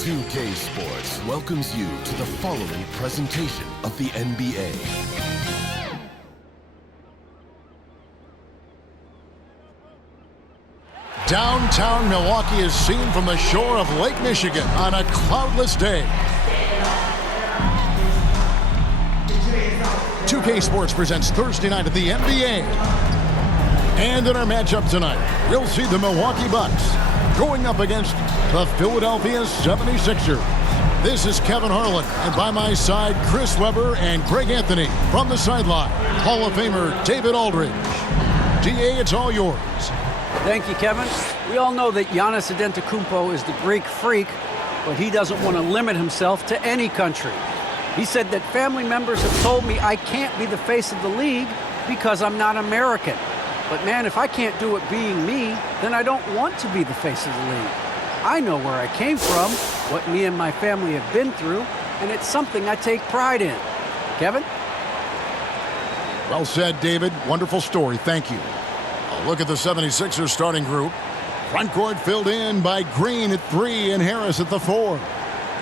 2K Sports welcomes you to the following presentation of the NBA. Downtown Milwaukee is seen from the shore of Lake Michigan on a cloudless day. 2K Sports presents Thursday night at the NBA. And in our matchup tonight, we'll see the Milwaukee Bucks going up against the Philadelphia 76ers. This is Kevin Harlan, and by my side, Chris Webber and Greg Anthony. From the sideline, Hall of Famer David Aldridge. DA, it's all yours. Thank you, Kevin. We all know that Giannis Antetokounmpo is the Greek freak, but he doesn't want to limit himself to any country. He said that family members have told me I can't be the face of the league because I'm not American. But man, if I can't do it being me, then I don't want to be the face of the league. I know where I came from, what me and my family have been through, and it's something I take pride in. Kevin? Well said, David. Wonderful story. Thank you. A look at the 76ers starting group. Front court filled in by Green at 3 and Harris at the 4.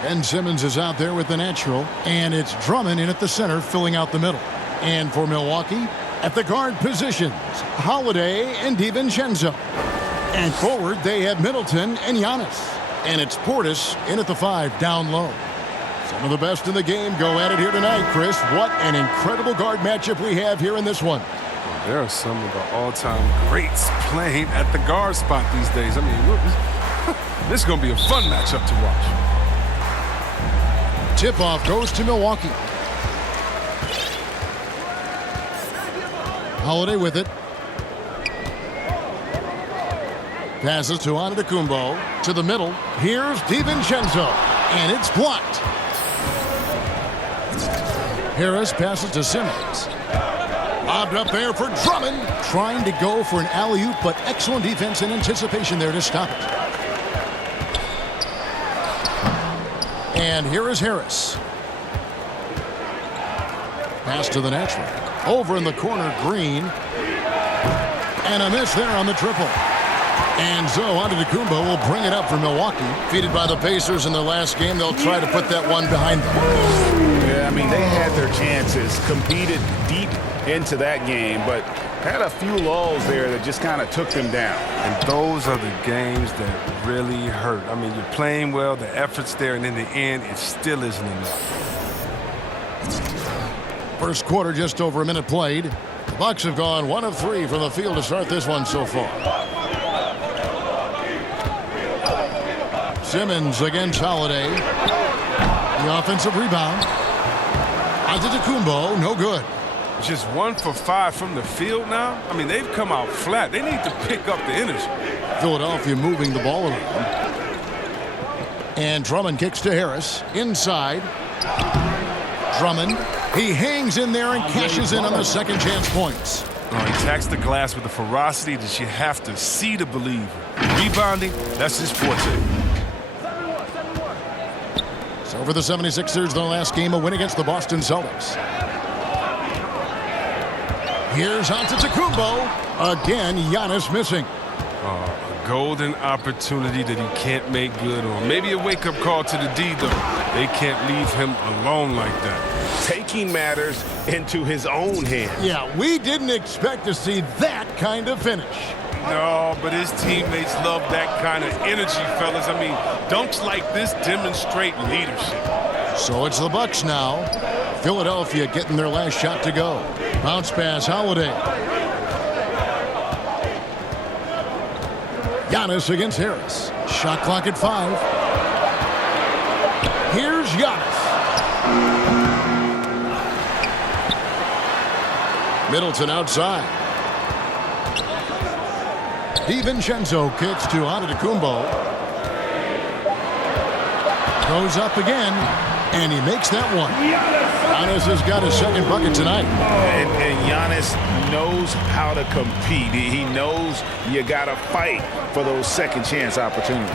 Ben Simmons is out there with the natural, and it's Drummond in at the center filling out the middle. And for Milwaukee, at the guard positions, Holiday and DiVincenzo. And forward, they have Middleton and Giannis. And it's Portis in at the 5 down low. Some of the best in the game go at it here tonight, Chris. What an incredible guard matchup we have here in this one. There are some of the all-time greats playing at the guard spot these days. I mean, this is going to be a fun matchup to watch. Tip-off goes to Milwaukee. Holiday with it. Passes to Antetokounmpo. To the middle. Here's DiVincenzo. And it's blocked. Harris passes to Simmons. Lobbed up there for Drummond. Trying to go for an alley-oop, but excellent defense and anticipation there to stop it. And here is Harris. Pass to the natural. Over in the corner, Green. And a miss there on the triple. And so Antetokounmpo will bring it up for Milwaukee. Defeated by the Pacers in their last game, they'll try to put that one behind them. Yeah, I mean, they had their chances, competed deep into that game, but had a few lulls there that just kind of took them down. And those are the games that really hurt. I mean, you're playing well, the effort's there, and in the end, it still isn't enough. First quarter, just over a minute played. The Bucks have gone 1 of 3 from the field to start this one so far. Simmons against Holiday. The offensive rebound. Antetokounmpo, no good. Just 1 for 5 from the field now? I mean, they've come out flat. They need to pick up the energy. Philadelphia moving the ball around. And Drummond kicks to Harris. Inside. Drummond. He hangs in there and cashes in on the second chance points. Oh, he attacks the glass with a ferocity that you have to see to believe. Rebounding, that's his forte. So for the 76ers, their last game, a win against the Boston Celtics. Here's Antetokounmpo. Again, Giannis missing. A golden opportunity that he can't make good on. Maybe a wake-up call to the D, though. They can't leave him alone like that. Taking matters into his own hands. Yeah, we didn't expect to see that kind of finish. No, but his teammates love that kind of energy, fellas. I mean, dunks like this demonstrate leadership. So it's the Bucks now. Philadelphia getting their last shot to go. Bounce pass, Holiday. Giannis against Harris. Shot clock at 5. Here's Giannis. Middleton outside. DiVincenzo kicks to Antetokounmpo. Goes up again, and he makes that one. Giannis has got his second bucket tonight. And Giannis knows how to compete. He knows you got to fight for those second chance opportunities.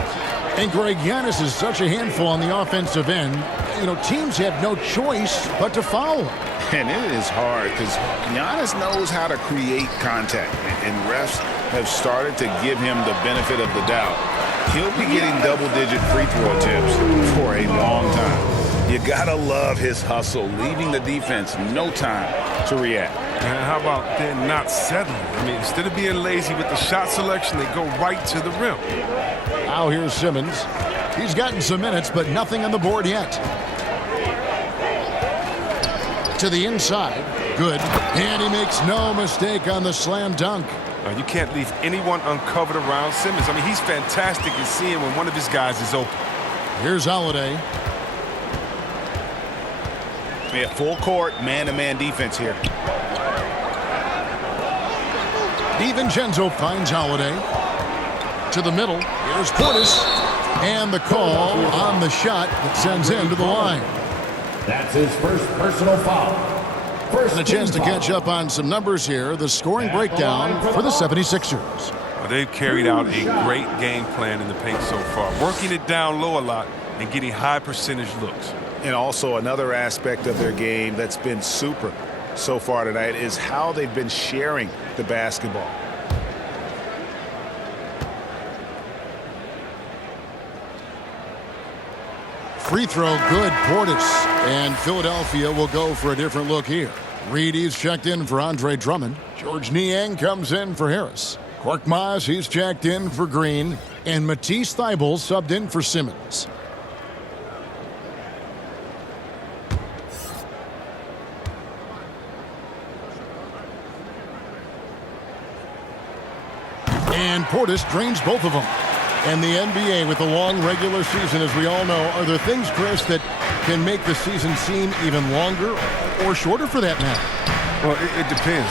And Greg, Giannis is such a handful on the offensive end. You know, teams have no choice but to foul him. And it is hard because Giannis knows how to create contact, and refs have started to give him the benefit of the doubt. He'll be getting double-digit free throw attempts for a long time. You gotta love his hustle, leaving the defense no time to react. And how about they're not settling? I mean, instead of being lazy with the shot selection, they go right to the rim. Now here's Simmons. He's gotten some minutes, but nothing on the board yet. To the inside. Good. And he makes no mistake on the slam dunk. You can't leave anyone uncovered around Simmons. I mean, he's fantastic at seeing when one of his guys is open. Here's Holiday. Yeah, full court, man-to-man defense here. DiVincenzo finds Holiday. To the middle. Here's Portis. And the call on the shot that sends him to the line. That's his first personal foul. And a chance to catch up on some numbers here. The scoring breakdown for the 76ers. Well, they've carried out a great game plan in the paint so far, working it down low a lot and getting high percentage looks. And also another aspect of their game that's been super so far tonight is how they've been sharing the basketball. Free throw good, Portis. And Philadelphia will go for a different look here. Reedy's checked in for Andre Drummond. George Niang comes in for Harris. Korkmaz, he's checked in for Green. And Matisse Thybulle subbed in for Simmons. And Portis drains both of them. And the NBA with the long regular season, as we all know, are there things, Chris, that can make the season seem even longer or shorter for that matter? Well, it depends.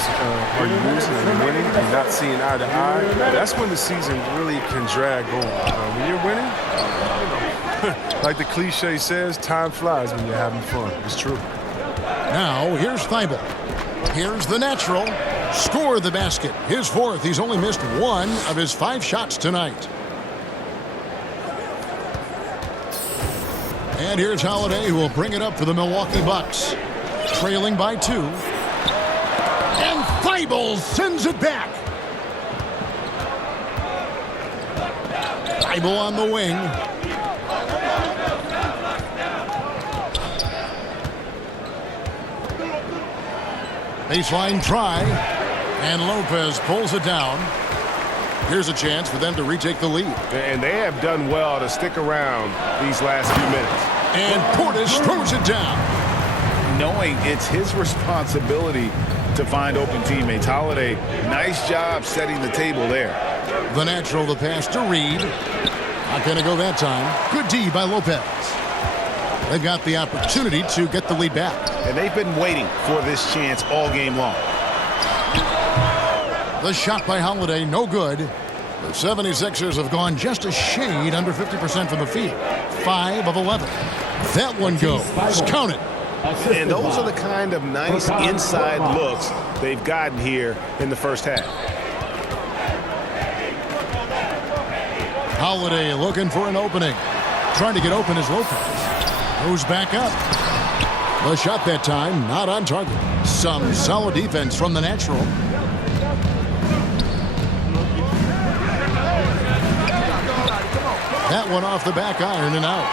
Are you losing? Are you winning? Are you not seeing eye to eye? That's when the season really can drag on. When you're winning, like the cliche says, time flies when you're having fun. It's true. Now, here's Thybulle. Here's the natural. Score the basket. His fourth. He's only missed one of his 5 shots tonight. And here's Holiday, who will bring it up for the Milwaukee Bucks. Trailing by 2. And Thybulle sends it back. Thybulle on the wing. Baseline try. And Lopez pulls it down. Here's a chance for them to retake the lead. And they have done well to stick around these last few minutes. And Portis throws it down. Knowing it's his responsibility to find open teammates. Holiday, nice job setting the table there. The natural, the pass to Reed. Not going to go that time. Good D by Lopez. They've got the opportunity to get the lead back. And they've been waiting for this chance all game long. The shot by Holiday, no good. The 76ers have gone just a shade under 50% from the field. 5 of 11. That one goes. Count it. And those are the kind of nice inside looks they've gotten here in the first half. Holiday looking for an opening. Trying to get open is Lopez. Goes back up. The shot that time, not on target. Some solid defense from the natural. That one off the back iron and out.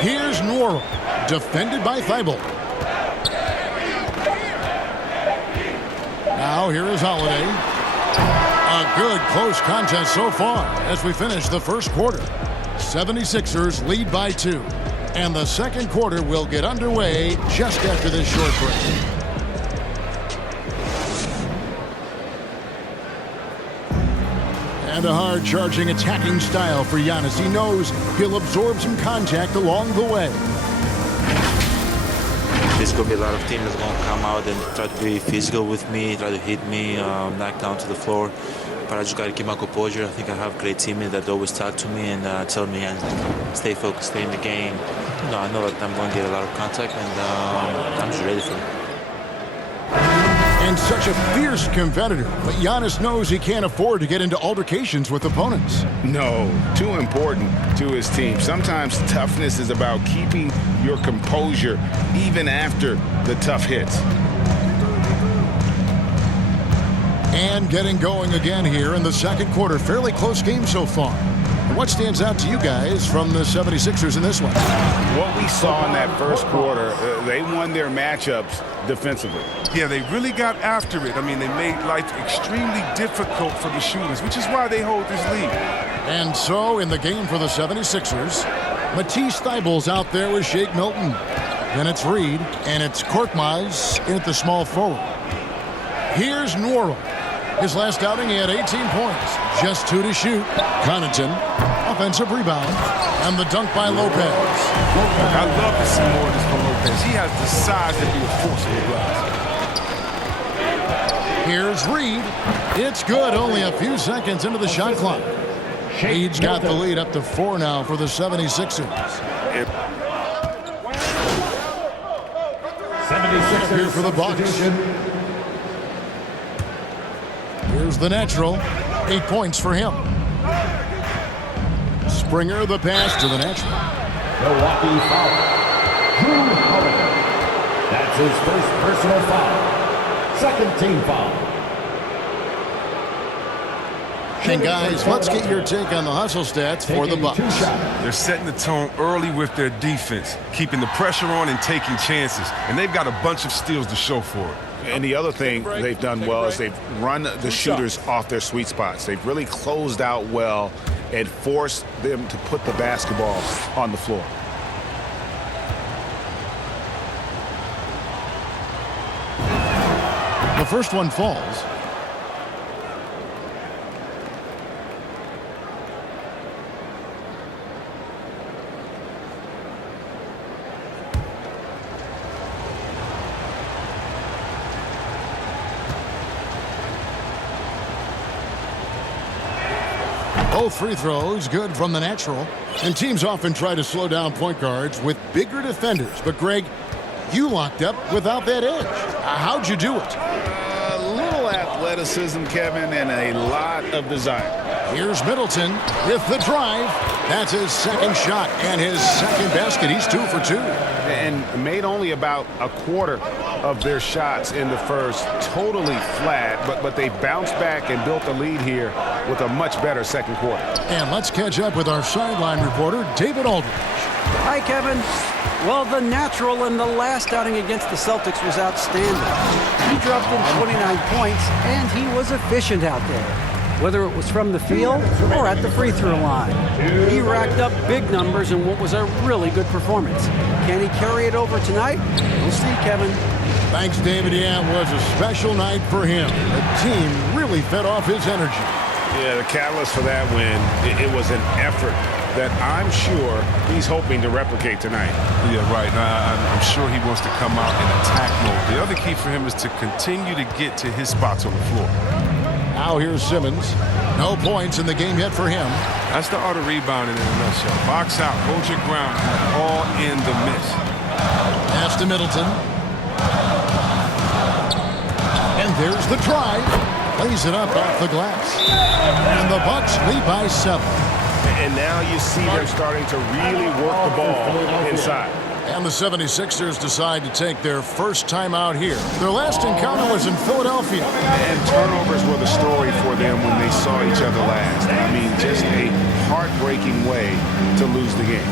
Here's Nwora, defended by Thybulle. Now here is Holiday. A good close contest so far as we finish the first quarter. 76ers lead by 2. And the second quarter will get underway just after this short break. And a hard-charging attacking style for Giannis. He knows he'll absorb some contact along the way. There's going to be a lot of teams that's going to come out and try to be physical with me, try to hit me, knock down to the floor. But I just got to keep my composure. I think I have great teammates that always talk to me and tell me and stay focused, stay in the game. You know, I know that I'm going to get a lot of contact, and I'm just ready for it. And such a fierce competitor, but Giannis knows he can't afford to get into altercations with opponents. No, too important to his team. Sometimes toughness is about keeping your composure even after the tough hits. And getting going again here in the second quarter. Fairly close game so far. What stands out to you guys from the 76ers in this one? What we saw in that first quarter, they won their matchups defensively. Yeah, they really got after it. I mean, they made life extremely difficult for the shooters, which is why they hold this lead. And so in the game for the 76ers, Matisse Thybulle's out there with Shake Milton. Then it's Reed, and it's Korkmaz in at the small forward. Here's Nwora. His last outing, he had 18 points. Just 2 to shoot. Connaughton, offensive rebound, and the dunk by Lopez. I love to see more of this from Lopez. He has the size to be a force in the glass. Here's Reed. It's good, only a few seconds into the shot clock. Reed's got the lead up to 4 now for the 76ers. 76ers Here for the Bucks. Here's the natural. 8 points for him. Springer, the pass to the natural. Milwaukee foul. Drew Holiday. That's his first personal foul. Second team foul. And guys, let's get your take on the hustle stats for the Bucks. They're setting the tone early with their defense, keeping the pressure on and taking chances. And they've got a bunch of steals to show for it. And the other thing they've done well is they've run the shooters off their sweet spots. They've really closed out well and forced them to put the basketball on the floor. The first one falls. Both free throws good from the natural. And teams often try to slow down point guards with bigger defenders. But, Greg, you locked up without that edge. How'd you do it? A little athleticism, Kevin, and a lot of desire. Here's Middleton with the drive. That's his second shot and his second basket. He's 2 for 2. And made only about a quarter of their shots in the first. Totally flat, but they bounced back and built a lead here with a much better second quarter. And let's catch up with our sideline reporter, David Aldridge. Hi, Kevin. Well, the natural in the last outing against the Celtics was outstanding. He dropped in 29 points, and he was efficient out there, whether it was from the field or at the free throw line. He racked up big numbers in what was a really good performance. Can he carry it over tonight? We'll see, Kevin. Thanks, David. Yeah, it was a special night for him. The team really fed off his energy. Yeah, the catalyst for that win, it was an effort that I'm sure he's hoping to replicate tonight. Yeah, right. I'm sure he wants to come out in attack mode. The other key for him is to continue to get to his spots on the floor. Now here's Simmons. No points in the game yet for him. That's the art of rebounding in a nutshell. Box out, hold your ground, all in the miss. Pass to Middleton. And there's the drive. Lays it up off the glass. And the Bucks lead by 7. And now you see them starting to really work the ball inside. And the 76ers decide to take their first time out here. Their last encounter was in Philadelphia. And turnovers were the story for them when they saw each other last. I mean, just a heartbreaking way to lose the game.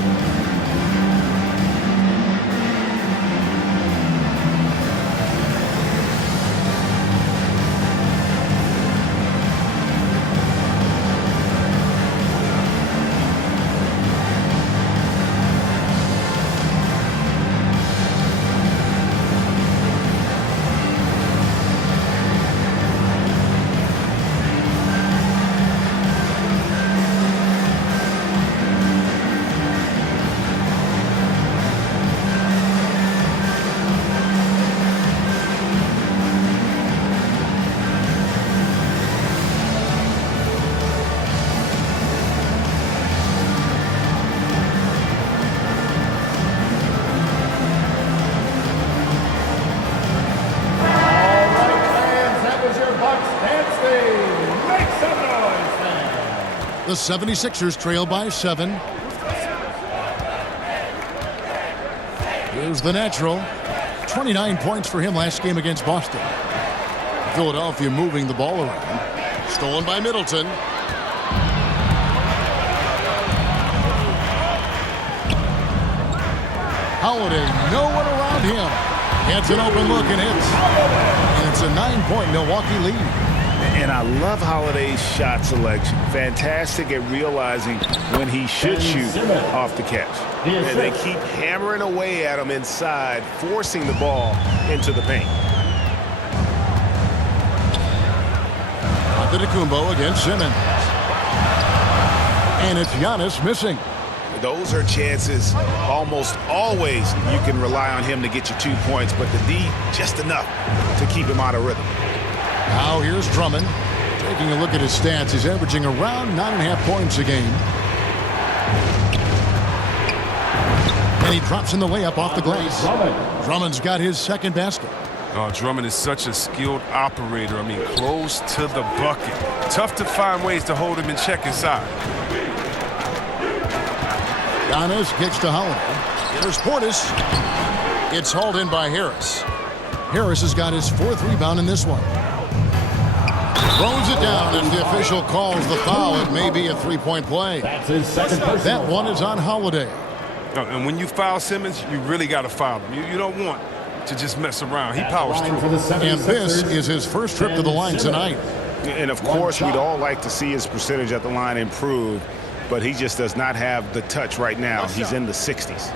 The 76ers trail by 7. Here's the natural. 29 points for him last game against Boston. Philadelphia moving the ball around. Stolen by Middleton. Holiday, no one around him. Gets an open look and hits. And it's a 9-point Milwaukee lead. And I love Holiday's shot selection. Fantastic at realizing when he should shoot off the catch. And they keep hammering away at him inside, forcing the ball into the paint. Antetokounmpo against Simmons. And it's Giannis missing. Those are chances almost always you can rely on him to get you 2 points, but the D just enough to keep him out of rhythm. Now here's Drummond. Taking a look at his stats, he's averaging around 9.5 points a game. And he drops in the layup off the glass. Drummond's got his second basket. Oh, Drummond is such a skilled operator. I mean, close to the bucket. Tough to find ways to hold him in check inside. Giannis kicks to Holiday. Here's Portis. It's hauled in by Harris. Harris has got his 4th rebound in this one. Throws it down as the official calls the foul. It may be a 3-point play. That's his second personal. That one is on Holiday. And when you foul Simmons, you really got to foul him. You don't want to just mess around. He powers through. And this is his first trip to the line tonight. And of course, we'd all like to see his percentage at the line improve, but he just does not have the touch right now. He's in the 60s.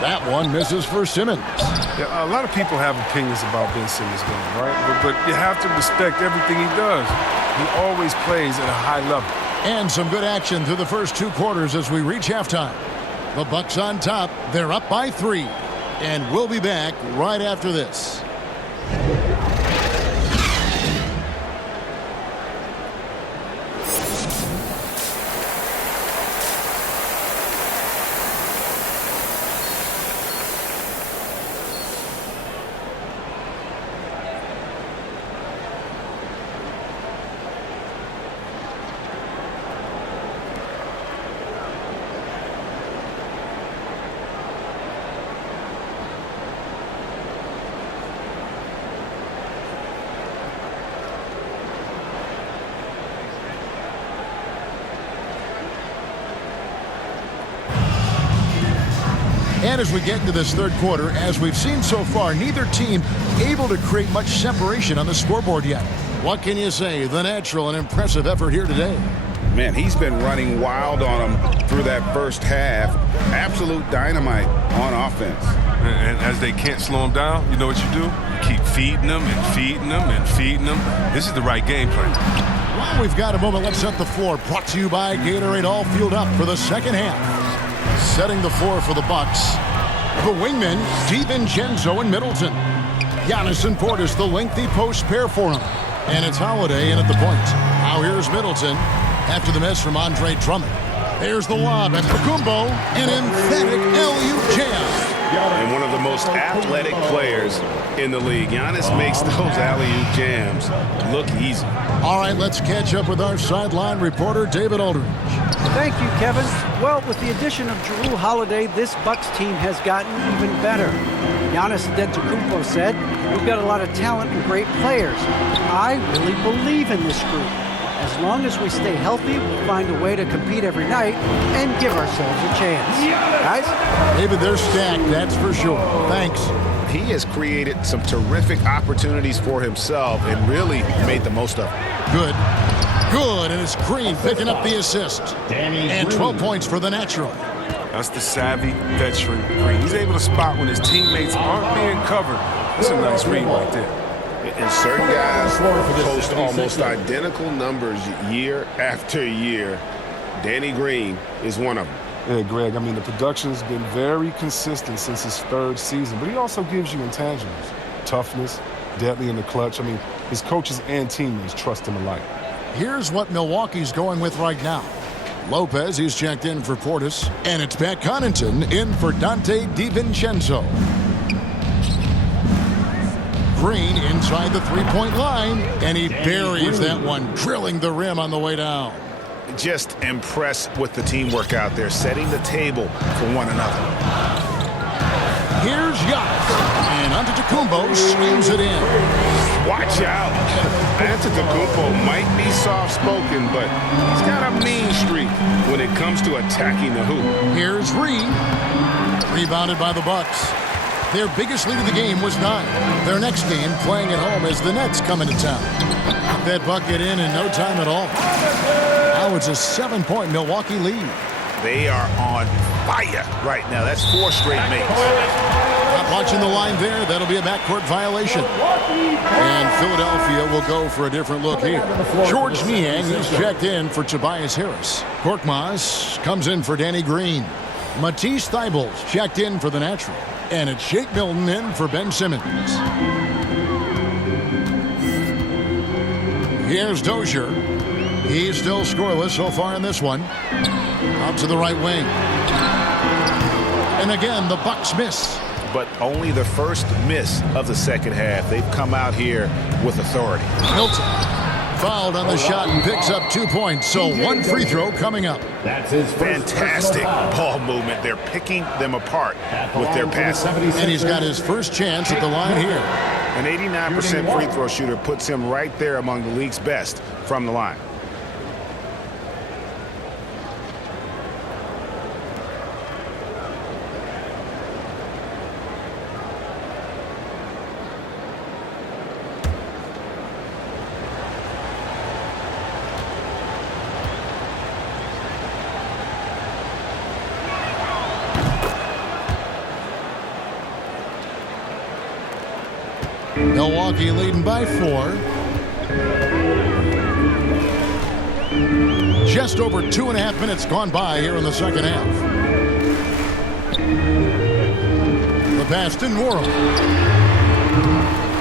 That one misses for Simmons. Yeah, a lot of people have opinions about Ben Simmons' game, right? But you have to respect everything he does. He always plays at a high level. And some good action through the first 2 quarters as we reach halftime. The Bucks on top. They're up by 3. And we'll be back right after this. And as we get into this 3rd quarter, as we've seen so far, neither team able to create much separation on the scoreboard yet. What can you say? The natural and impressive effort here today. Man, he's been running wild on them through that first half. Absolute dynamite on offense. And as they can't slow him down, you know what you do? You keep feeding them and feeding them and feeding them. This is the right game plan. While we've got a moment, let's set the floor. Brought to you by Gatorade, all fueled up for the second half. Setting the floor for the Bucks. The wingmen, DiVincenzo and Middleton. Giannis and Portis, the lengthy post pair for him. And it's Holiday in at the point. Now here's Middleton after the miss from Andre Drummond. There's the lob at Antetokounmpo. An emphatic alley-oop jam. And one of the most athletic players in the league. Giannis makes those alley-oop jams look easy. All right, let's catch up with our sideline reporter, David Aldridge. Thank you, Kevin. Well, with the addition of Jrue Holiday, this Bucks team has gotten even better. Giannis Antetokounmpo said, "We've got a lot of talent and great players. I really believe in this group. As long as we stay healthy, we'll find a way to compete every night and give ourselves a chance." Guys? David, they're stacked, that's for sure. Thanks. He has created some terrific opportunities for himself and really made the most of it. Good. Good, and it's Green picking up the assist. And 12 points for the natural. That's the savvy veteran Green. He's able to spot when his teammates aren't being covered. That's a nice read right there. And certain guys post almost identical numbers year after year. Danny Green is one of them. Yeah, Greg, I mean, the production's been very consistent since his 3rd season, but he also gives you intangibles. Toughness, deadly in the clutch. I mean, his coaches and teammates trust him alike. Here's what Milwaukee's going with right now. Lopez, he's checked in for Portis. And it's Pat Connaughton in for Dante DiVincenzo. Green inside the three-point line, and he buries that one, drilling the rim on the way down. Just impressed with the teamwork out there, setting the table for one another. Here's Giannis, and Antetokounmpo slams it in. Watch out. Antetokounmpo might be soft-spoken, but he's got a mean streak when it comes to attacking the hoop. Here's Reed. Rebounded by the Bucks. Their biggest lead of the game was 9. Their next game, playing at home, as the Nets come into town. That bucket in no time at all. Now it's a 7-point Milwaukee lead. They are on fire right now. That's 4 straight makes. Not watching the line there. That'll be a backcourt violation. And Philadelphia will go for a different look here. George Niang is checked in for Tobias Harris. Korkmaz comes in for Danny Green. Matisse Thybulle's checked in for the Natural. And it's Shake Milton in for Ben Simmons. Here's Dozier. He's still scoreless so far in this one. Out to the right wing. And again, the Bucks miss. But only the first miss of the second half. They've come out here with authority. Milton fouled on the shot and picks up 2 points. So 1 free throw coming up. That's his Fantastic ball movement. They're picking them apart with their passing. And he's got his first chance at the line here. An 89% free throw shooter puts him right there among the league's best from the line. Milwaukee leading by 4. Just over 2.5 minutes gone by here in the second half. The pass to Nwora.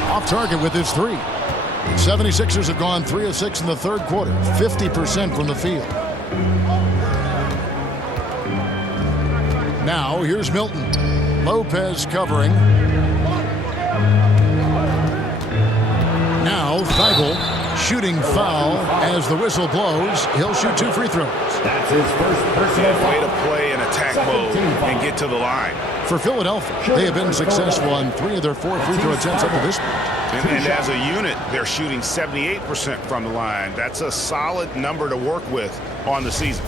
Off target with his 3. The 76ers have gone 3 of 6 in the third quarter. 50% from the field. Now here's Milton. Lopez covering. Now Thybulle shooting foul as the whistle blows. He'll shoot 2 free throws. That's his first personal foul. Way to play in attack mode and get to the line. For Philadelphia, they have been successful on 3 of their 4 free throw attempts up to this point. And as a unit, they're shooting 78% from the line. That's a solid number to work with on the season.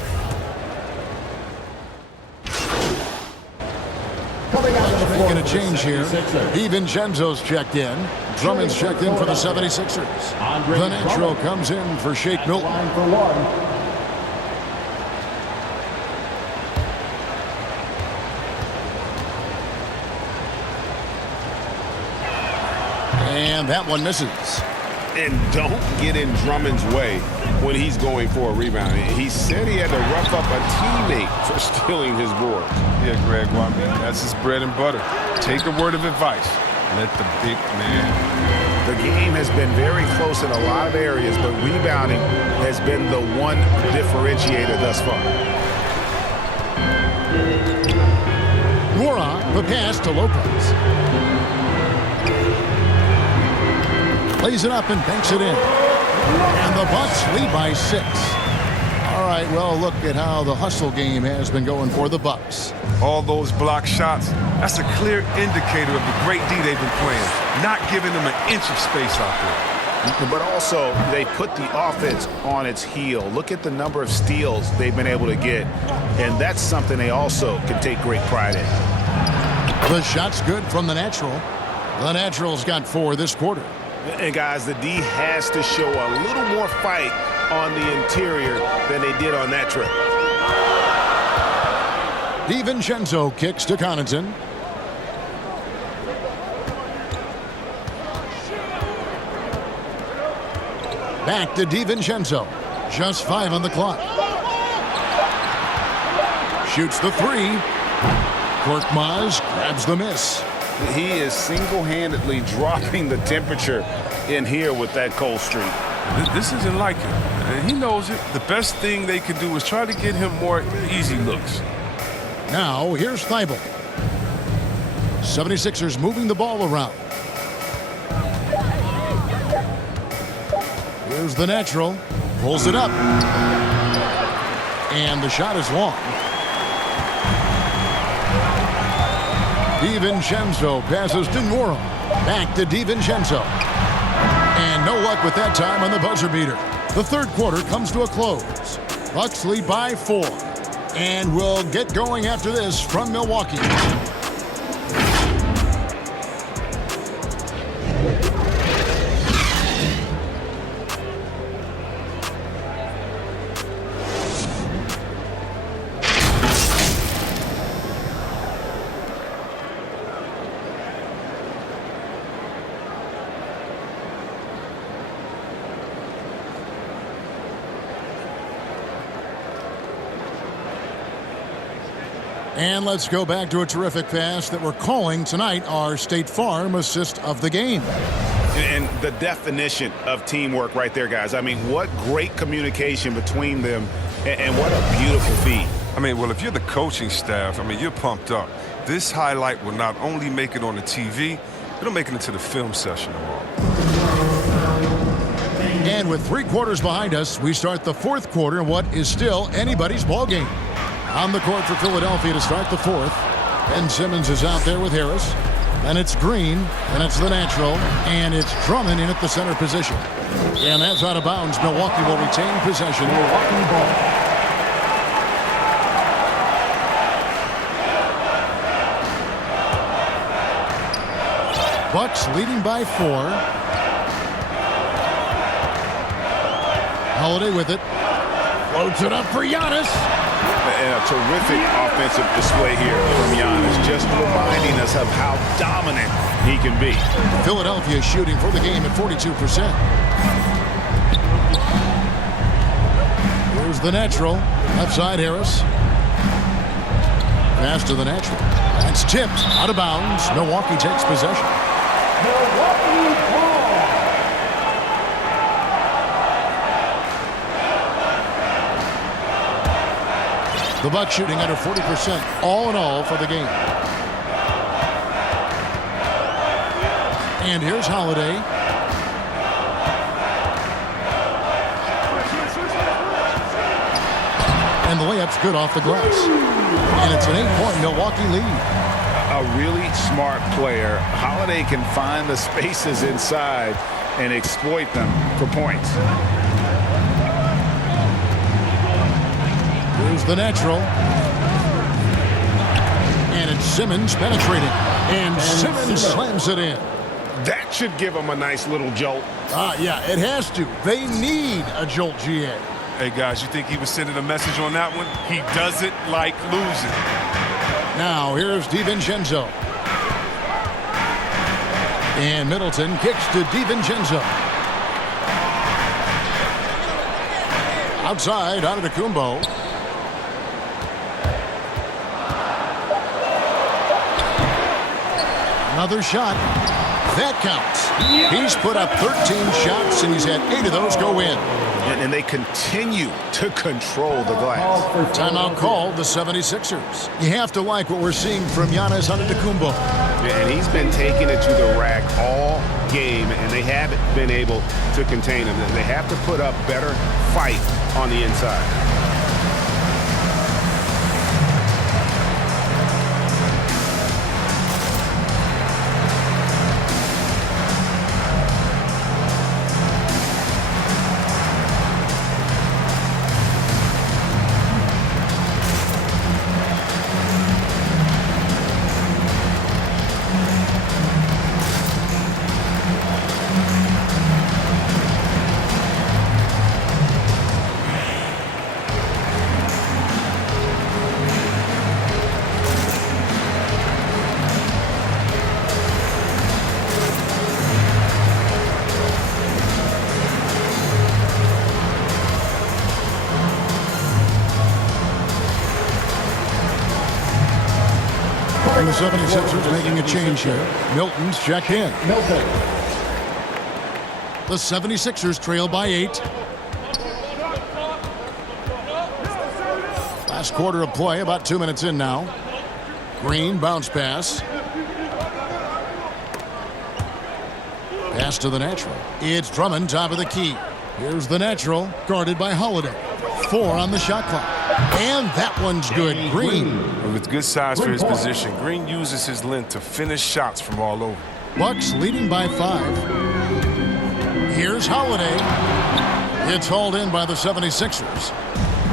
Making a change here. DiVincenzo's checked in. Drummond's checked in for the 76ers. The Natural comes in for Shake Milton. And that one misses. And don't get in Drummond's way when he's going for a rebound. He said he had to rough up a teammate for stealing his board. Yeah, Greg, well, I mean, that's his bread and butter. Take a word of advice. Let the big man. The game has been very close in a lot of areas, but rebounding has been the one differentiator thus far. Nwora, the pass to Lopez. Lays it up and banks it in. And the Bucks lead by 6. All right, well, look at how the hustle game has been going for the Bucks. All those block shots, that's a clear indicator of the great D they've been playing, not giving them an inch of space out there. But also, they put the offense on its heel. Look at the number of steals they've been able to get, and that's something they also can take great pride in. The shot's good from the Natural. The Natural's got 4 this quarter. And guys, the D has to show a little more fight on the interior than they did on that trip. DiVincenzo kicks to Connaughton. Back to DiVincenzo. Just 5 on the clock. Shoots the 3. Korkmaz grabs the miss. He is single-handedly dropping the temperature in here with that cold streak. This isn't like him, and he knows it. The best thing they can do is try to get him more easy looks. Now, here's Thybulle. 76ers moving the ball around. There's the natural. Pulls it up. And the shot is long. DiVincenzo passes to Nora. Back to DiVincenzo. And no luck with that time on the buzzer beater. The third quarter comes to a close. Bucks lead by 4. And we'll get going after this from Milwaukee. And let's go back to a terrific pass that we're calling tonight our State Farm assist of the game. And the definition of teamwork right there, guys. I mean, what great communication between them, and what a beautiful feed. I mean, well, if you're the coaching staff, I mean, you're pumped up. This highlight will not only make it on the TV, it'll make it into the film session tomorrow. And with 3 quarters behind us, we start the fourth quarter in what is still anybody's ball game. On the court for Philadelphia to start the fourth. Ben Simmons is out there with Harris. Then it's Green. Then it's the natural. And it's Drummond in at the center position. And that's out of bounds. Milwaukee will retain possession. Milwaukee ball. Bucks leading by 4. Holiday with it. Floats it up for Giannis. And a terrific offensive display here from Giannis, just reminding us of how dominant he can be. Philadelphia shooting for the game at 42%. Here's the natural. Left side, Harris. Pass to the natural. That's tipped out of bounds. Milwaukee takes possession. Milwaukee ball. The Bucks shooting under 40% all in all for the game. And here's Holiday. And the layup's good off the glass. And it's an 8-point Milwaukee lead. A really smart player. Holiday can find the spaces inside and exploit them for points. Here's the natural. And it's Simmons penetrating. And Simmons slams it in. That should give them a nice little jolt. Yeah, it has to. They need a jolt, GA. Hey, guys, you think he was sending a message on that one? He doesn't like losing. Now, here's DiVincenzo. And Middleton kicks to DiVincenzo. Outside, Antetokounmpo. Another shot. That counts. He's put up 13 shots, and he's had 8 of those go in. And they continue to control the glass. Timeout called the 76ers. You have to like what we're seeing from Giannis Antetokounmpo. And he's been taking it to the rack all game, and they haven't been able to contain him. They have to put up better fight on the inside. And the 76ers making a change here. Milton's checked in. Milton. The 76ers trail by 8. Last quarter of play, about 2 minutes in now. Green, bounce pass. Pass to the natural. It's Drummond, top of the key. Here's the natural, guarded by Holiday. 4 on the shot clock. And that one's good. Green. With good size for his position, Green uses his length to finish shots from all over. Bucks leading by 5. Here's Holiday. It's hauled in by the 76ers.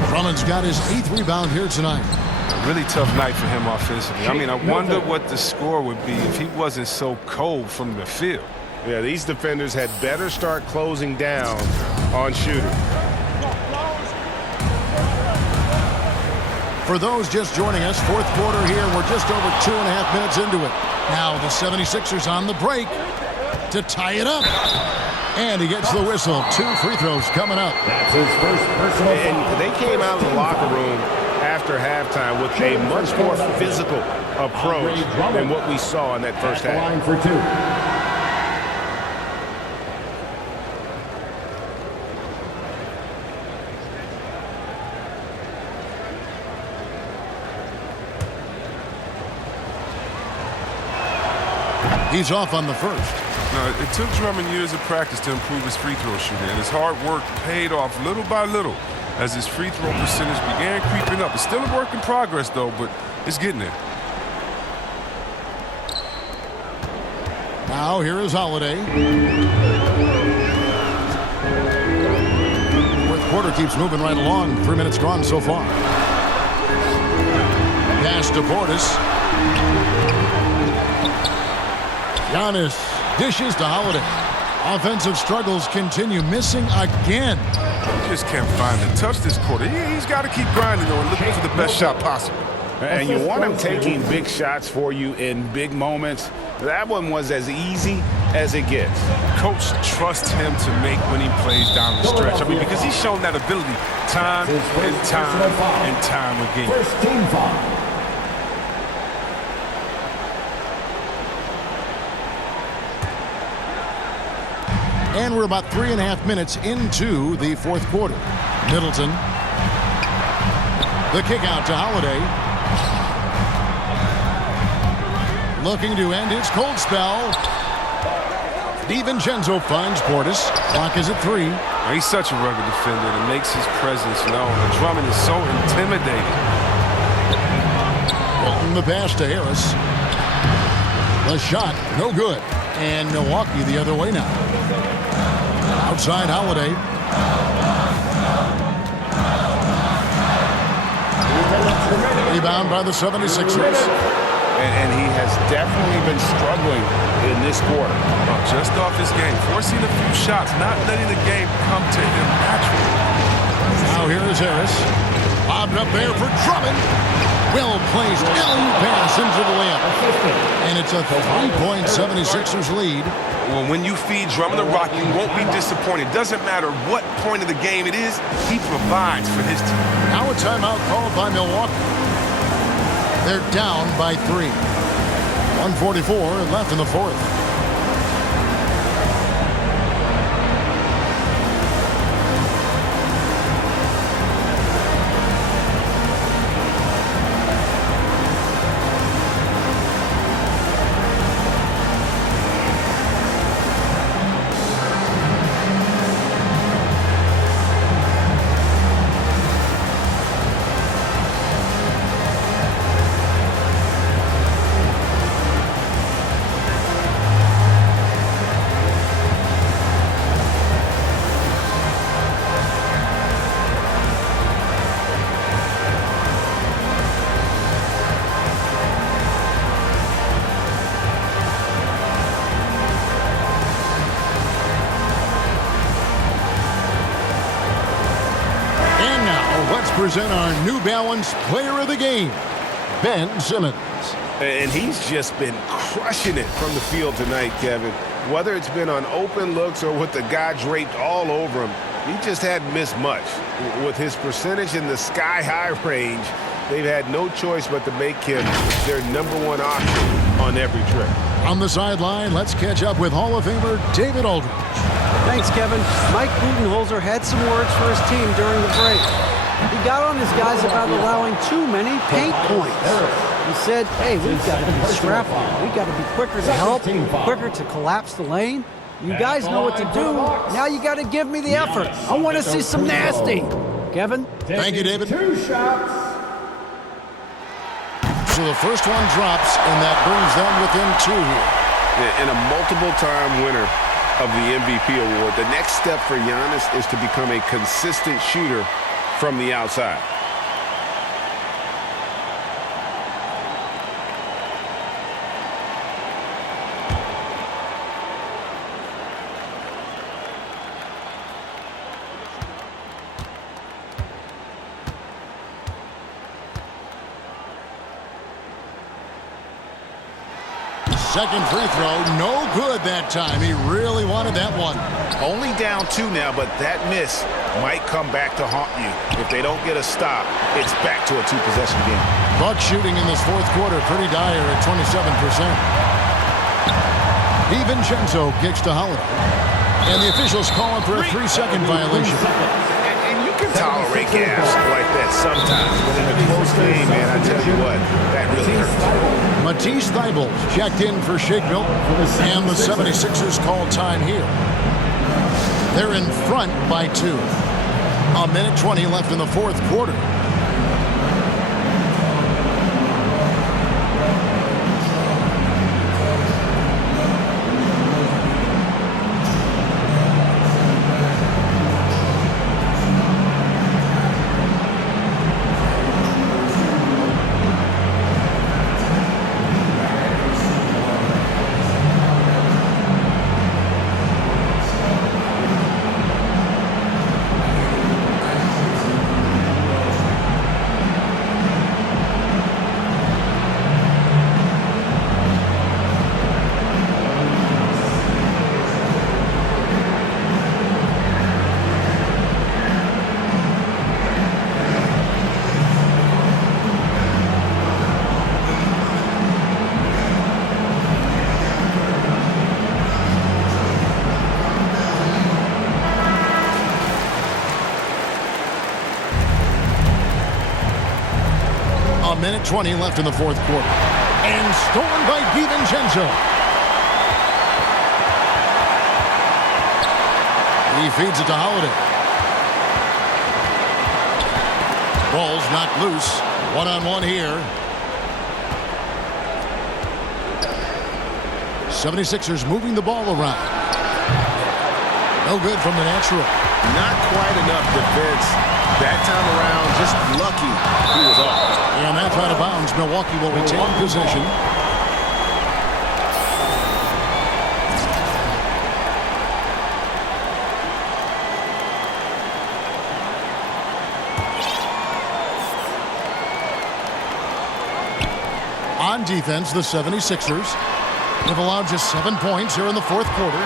Drummond's got his 8th rebound here tonight. A really tough night for him offensively. I mean, I wonder what the score would be if he wasn't so cold from the field. Yeah, these defenders had better start closing down on shooting. For those just joining us, fourth quarter here. We're just over 2.5 minutes into it. Now the 76ers on the break to tie it up. And he gets the whistle. 2 free throws coming up. That's his first personal foul. And they came out of the locker room after halftime with a much more physical approach than what we saw in that first half. Line for 2. He's off on the first. Now, it took Drummond years of practice to improve his free throw shooting, and his hard work paid off little by little as his free throw percentage began creeping up. It's still a work in progress, though, but it's getting there. Now here is Holiday. Fourth quarter keeps moving right along. 3 minutes gone so far. Pass to Portis. Giannis dishes to Holiday. Offensive struggles continue, missing again. He just can't find it. Touch this quarter. He's got to keep grinding, though, and looking for the best shot possible. And you want him taking big shots for you in big moments. That one was as easy as it gets. Coach trusts him to make winning plays down the stretch. I mean, because he's shown that ability time and time again. First team foul. And we're about 3.5 minutes into the fourth quarter. Middleton. The kick out to Holiday. Looking to end his cold spell. DiVincenzo finds Portis. Clock is at 3. He's such a rugged defender that makes his presence known. And Drummond is so intimidating. Walton the pass to Harris. The shot, no good. And Milwaukee the other way now. Outside Holiday. Rebound by the 76ers. And he has definitely been struggling in this quarter. Just off his game, forcing a few shots, not letting the game come to him naturally. Now here is Harris. Bobbed up there for Drummond. Well-placed alley pass into the layup. And it's a 3-point 76ers lead. Well, when you feed Drummond the rock, you won't be disappointed. Doesn't matter what point of the game it is, he provides for his team. Now a timeout called by Milwaukee. They're down by 3. 1:44 left in the fourth. Present our New Balance Player of the Game, Ben Simmons. And he's just been crushing it from the field tonight, Kevin. Whether it's been on open looks or with the guy draped all over him, he just hadn't missed much. With his percentage in the sky-high range, they've had no choice but to make him their #1 option on every trip. On the sideline, let's catch up with Hall of Famer David Aldridge. Thanks, Kevin. Mike Budenholzer had some words for his team during the break. He got on his guys about allowing too many paint points. He said, hey, we've got to be scrappy. We've got to be quicker to help, quicker to collapse the lane. You guys know what to do. Now you got to give me the effort. I want to see some nasty. Kevin? Thank you, David. 2 shots. So the first one drops, and that brings them within 2 here. And a multiple-time winner of the MVP award, the next step for Giannis is to become a consistent shooter from the outside. Second free throw, no good that time. He really wanted that one. Only down 2 now, but that miss might come back to haunt you. If they don't get a stop, it's back to a 2-possession game. Bucks shooting in this fourth quarter pretty dire at 27%. DiVincenzo kicks to Holiday. And the officials calling for a 3-second violation. And you can tolerate gas like that sometimes, but in a close game, man, I tell you what, that really hurts. Matisse Thybulle checked in for Shake Milton, and the 76ers call time here. They're in front by 2. A minute 20 left in the fourth quarter. A minute 20 left in the fourth quarter. And stolen by DiVincenzo. He feeds it to Holiday. Ball's knocked loose. One-on-one here. 76ers moving the ball around. No good from the natural. Not quite enough defense that time around. Just lucky he was off. And that's out of bounds. Milwaukee will retain possession. On defense, the 76ers have allowed just 7 points here in the fourth quarter.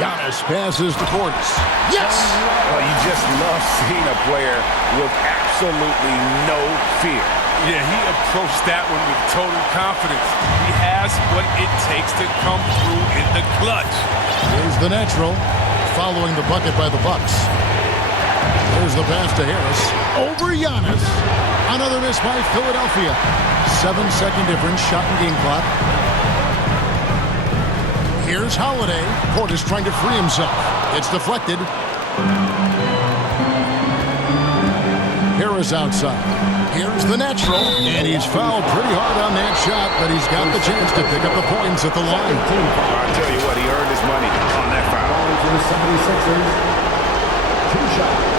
Giannis passes to Portis. Yes! Well, you just love seeing a player with absolutely no fear. Yeah, he approached that one with total confidence. He has what it takes to come through in the clutch. Here's the natural, following the bucket by the Bucks. There's the pass to Harris. Over Giannis. Another miss by Philadelphia. 7-second difference, shot and game clock. Here's Holiday. Portis trying to free himself. It's deflected. Harris outside. Here's the natural. And he's fouled pretty hard on that shot, but he's got the chance to pick up the points at the line. I'll tell you what, he earned his money on that foul. For the 76ers, 2 shots.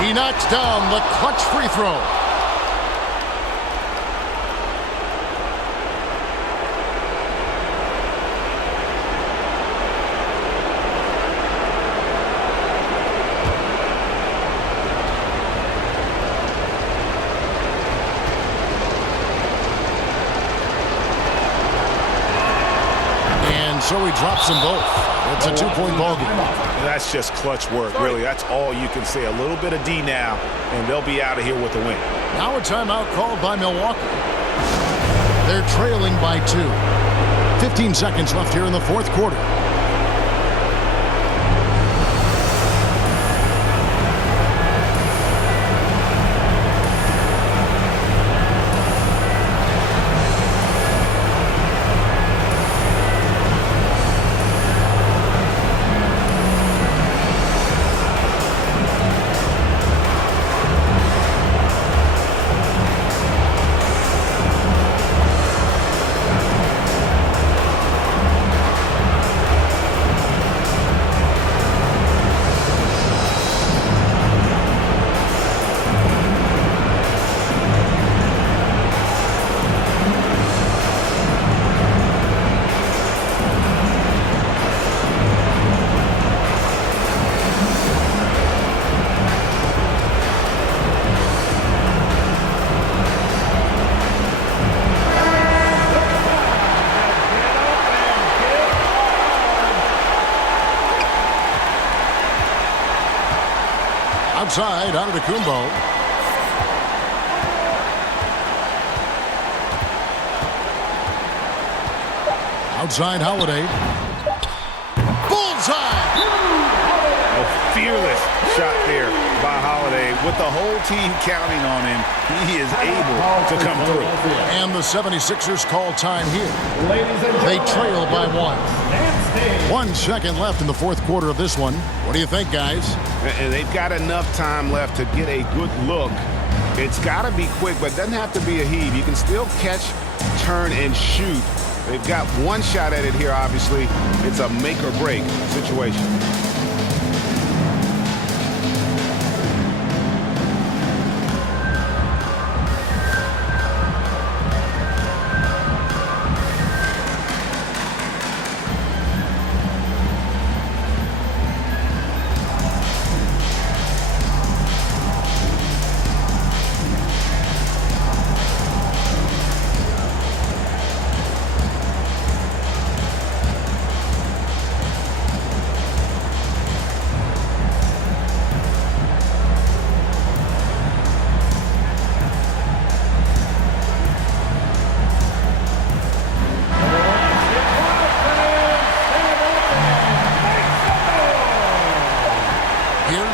He knocks down the clutch free throw. And so he drops them both. It's a 2-point ball game. That's just clutch work, really. That's all you can say. A little bit of D now, and they'll be out of here with the win. Now a timeout called by Milwaukee. They're trailing by 2. 15 seconds left here in the fourth quarter. Outside, Antetokounmpo. Outside, Holiday. Bullseye! A fearless shot there by Holiday. With the whole team counting on him, he is able to come through. And the 76ers call time here. They trail by 1. 1 second left in the fourth quarter of this one. What do you think, guys? And they've got enough time left to get a good look. It's got to be quick, but it doesn't have to be a heave. You can still catch, turn, and shoot. They've got one shot at it here, obviously. It's a make-or-break situation.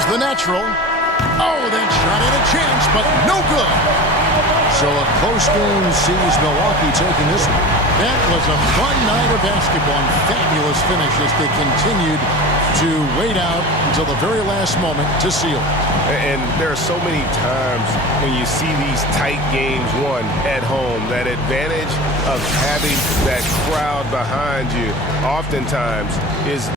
The natural. Oh, that shot had a chance, but no good. So a close game sees Milwaukee taking this one. That was a fun night of basketball and fabulous finish as they continued to wait out until the very last moment to seal it. And there are so many times when you see these tight games won at home, that advantage of having that crowd behind you oftentimes is